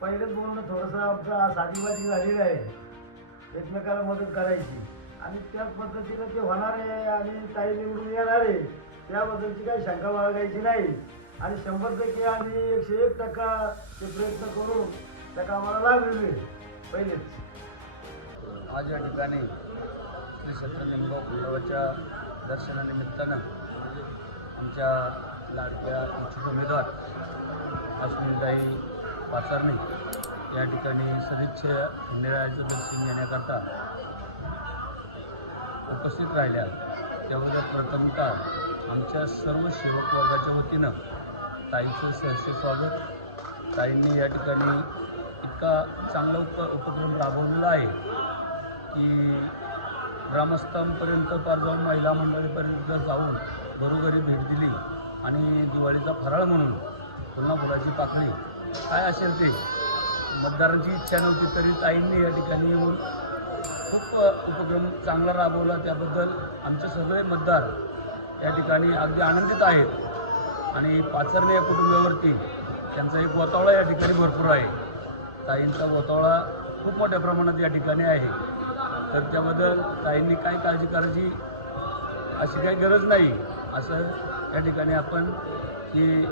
पहिलेच बोलणं थोडंसं आमचं साधीबाजी झालेलं आहे. एकमेकाला मदत करायची. आणि त्याच पद्धतीनं ते होणार आहे आणि ताई निवडून येणार आहे त्याबद्दलची काही शंका बाळगायची नाही. आणि शंभर टक्के आम्ही एकशे एक टक्का ते प्रयत्न करून त्या कामाला लागलेलो आहे पहिलेच. आज या ठिकाणी श्री क्षेत्र लिंगाव दर्शनानिमित्तानं आमच्या लाडक्या इच्छुक उमेदवार अश्विनताई पाचारणे या ठिकाणी सदिच्छ खंडेरायाचं दर्शन घेण्याकरता उपस्थित राहिल्या. त्याबद्दल प्रथमतः आमच्या सर्व सेवक वर्गाच्या वतीनं ताईचं सहर्ष स्वागत. ताईंनी या ठिकाणी इतका चांगला उप उपक्रम राबवलेला आहे की ग्रामस्थांपर्यंत पार जाऊन महिला मंडळीपर्यंत जाऊन घरोघरी भेट दिली आणि दिवाळीचा फराळ म्हणून पुन्हा फुलाची पाकळी काय असेल ते? मतदारांची इच्छा नव्हती तरी ताईंनी या ठिकाणी येऊन खूप उपक्रम चांगला राबवला. त्याबद्दल आमचे सगळे मतदार या ठिकाणी अगदी आनंदित आहेत. आणि पाचरणे या कुटुंबावरती त्यांचा एक गोतावळा या ठिकाणी भरपूर आहे. ताईंचा गोतावळा खूप मोठ्या प्रमाणात या ठिकाणी आहे. तर त्याबद्दल ताईंनी काय काळजी करायची अशी काही गरज नाही. असं या ठिकाणी आपण की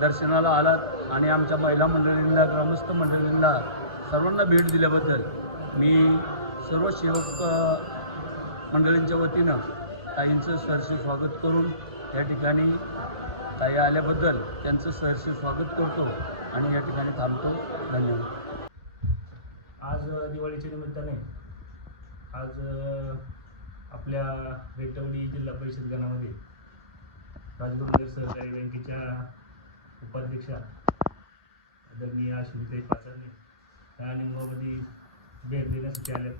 दर्शनाला आलात. आणि आमच्या महिला मंडळींना ग्रामस्थ मंडळींना सर्वांना भेट दिल्याबद्दल मी सर्व सेवक मंडळींच्या वतीनं ताईंचं सहर्षी स्वागत करून या ठिकाणी ताई आल्याबद्दल त्यांचं सहर्षी स्वागत करतो आणि या ठिकाणी थांबतो. धन्यवाद. आज दिवाळीच्या निमित्ताने आज आपल्या बेटवडी जिल्हा परिषद गणामध्ये राजगुरुनगर सहकारी बँकेच्या उपाध्यक्षा आदरणीय अश्विनीताई पाचरणे त्या निंबामध्ये भेट देण्यासाठी आल्यात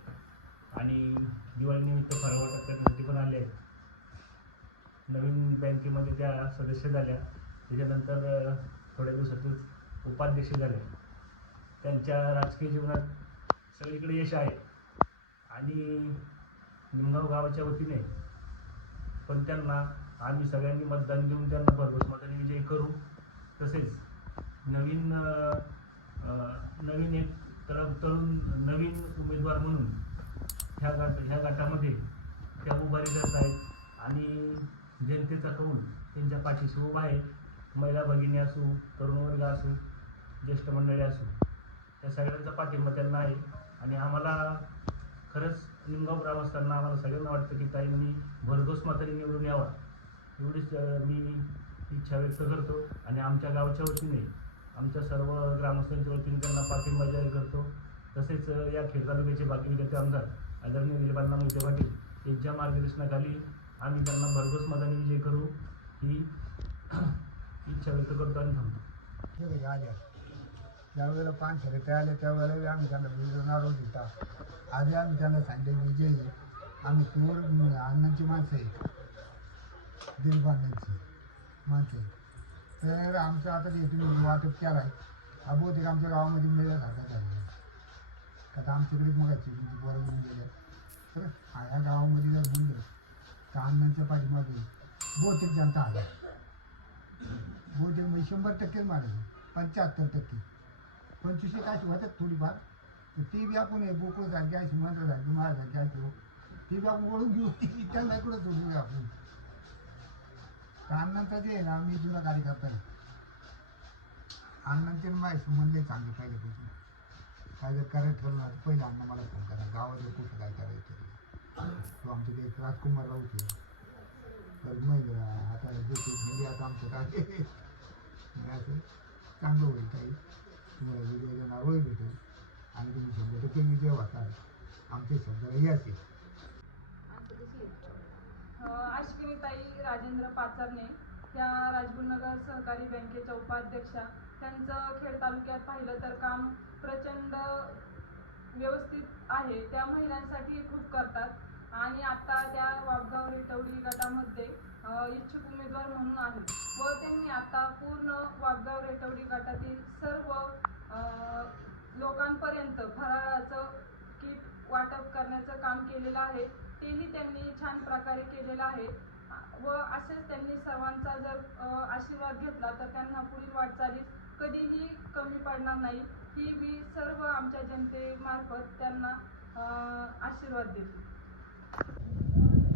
आणि दिवाळीनिमित्त फराळ वाटप पण आले आहेत. नवीन बँकेमध्ये त्या सदस्य झाल्या. त्याच्यानंतर अ, थोड्या दिवसातच उपाध्यक्ष झाल्या त्यांच्या राजकीय जीवनात सगळीकडे यश आहे. आणि निमगाव गावाच्या वतीने पण त्यांना आम्ही सगळ्यांनी मतदान देऊन त्यांना भरघोस मताने विजयी करू. तसेच नवीन नवीन एक तळ तरुण नवीन उमेदवार म्हणून ह्या गट ह्या गटामध्ये त्या उभारी जात आहेत आणि जनतेचा कौल त्यांच्या पाठीशी उभा आहे. महिला भगिनी असू तरुण वर्ग असो ज्येष्ठ मंडळी असू या सगळ्यांचा पाठिंबा त्यांना आहे. आणि आम्हाला खरंच निमगाव ग्रामस्थांना आम्हाला सगळ्यांना वाटतं की ताईंनी भरघोस मताने निवडून यावा. एवढीच मी इच्छा व्यक्त करतो. आणि आमच्या गावच्या वतीने आमच्या सर्व ग्रामस्थांच्या वतीने त्यांना पाठिंबा जाहीर करतो. तसेच या खेड तालुक्याचे बाकी विद्यार्थी आमदार आदरणीय दिलबांना मोहिते पाटील यांच्या मार्गदर्शनाखाली आम्ही त्यांना भरघोस मताने विजय करू ही इच्छा व्यक्त करतो आणि थांबतो. ते आल्या ज्यावेळेला पान शर्यती आल्या त्यावेळेला आम्ही त्यांना विजवणार होता आधी आम्ही त्यांना सांगितले विजय आम्ही तोर अण्णांची माणसं आहे दिलबांधांची माणसं आहे तर आमचं आता ते तुम्ही वाटप आहे हा बहुतेक आमच्या गावामध्ये मिळण्यासारखा झालेला आहे आता आमच्याकडे मग तुमची बरं घेऊन गेलं. तर ह्या गावामध्ये जर म्हणलं तर अण्णांच्या पाठीमागे बहुतेक जनता आल्या बहुतेक म्हणजे शंभर टक्केच मारायचे पंच्याहत्तर टक्के. पंचवीस एक अशी होतात थोडीफार. तर ती बी आपण बोकळ सारखी अशी मंत्रसारखी महाराजारखी अशी हो ती बी आपण ओळून घेऊ. ती त्यांना इकडं सोडूया आपण. अण्णांचा जे आहे ना मी जुना कार्यकर्ता आहे. अण्णांचे माझे संबंध चांगले पहिल्यापासून. काय जर करायचं ठरवणार तर पहिलं अण्णा मला फोन करा. गावात जर कुठं काय करायचं तो आमचे ते राजकुमार राऊत आहे. तर मग आता म्हणजे आता आमचं काय म्हणजे असं चांगलं होईल काही. तुम्हाला विजय देणार होईल भेटेल. आणि तुम्ही शंभर टक्के विजय वाचाल आमचे शब्दाला याच आहे? अश्विनीताई राजेंद्र पाचारणे त्या राजगुरुनगर सहकारी बँकेच्या उपाध्यक्षा. त्यांचं खेड तालुक्यात पाहिलं तर काम प्रचंड व्यवस्थित आहे. त्या महिलांसाठी खूप करतात. आणि आता त्या वाबगाव रेटवडी गटामध्ये इच्छुक उमेदवार म्हणून आहेत. व त्यांनी आता पूर्ण वाबगाव रेटवडी गटातील सर्व लोकांपर्यंत फराळाचं किट वाटप करण्याचं काम केलेलं आहे. तेही त्यांनी छान प्रकारे केलेलं आहे. व असेच त्यांनी सर्वांचा जर आशीर्वाद घेतला तर त्यांना पुढील वाटचालीस कधीही कमी पडणार नाही. ही मी सर्व आमच्या जनतेमार्फत त्यांना आशीर्वाद देते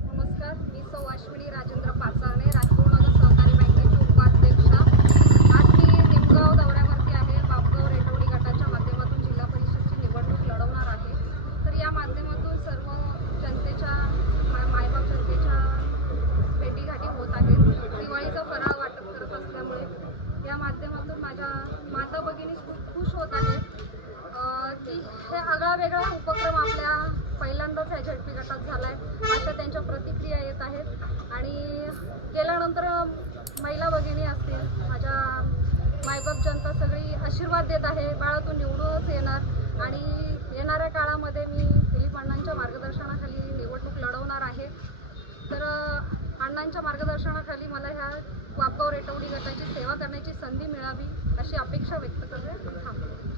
नमस्कार मी सौ अश्विनी राजेंद्र पाचारणे राजपूरनगर सहकारी बँकेची उपाध्यक्षा आज मी निमगाव दौऱ्यावरती आहे बापगाव रेटवडी गटाच्या माध्यमातून जिल्हा परिषदची निवडणूक लढवणार आहे तर या माध्यमातून सर्व जनतेच्या मा- मायबाप जनतेच्या भेटीगाठी होत आहेत दिवाळीचा फराळ वाटप करत असल्यामुळे या माध्यमातून माझ्या माता भगिनी खूप खुश होत आहेत अं, की वेगळा वेगळा उपक्रम आपल्या पहिल्यांदाच ह्या झटपी गटात झाला आहे अशा त्यांच्या प्रतिक्रिया येत आहेत. आणि गेल्यानंतर महिला भगिनी असतील माझ्या मायबाप जनता सगळी आशीर्वाद देत आहे. बाळा तू निवडूनच येणार. आणि येणाऱ्या काळामध्ये मी दिलीप अण्णांच्या मार्गदर्शनाखाली निवडणूक लढवणार आहे. तर अण्णांच्या मार्गदर्शनाखाली मला ह्या वापगाव रेटवडी गटाची सेवा करण्याची संधी मिळावी अशी अपेक्षा व्यक्त करते. थांबते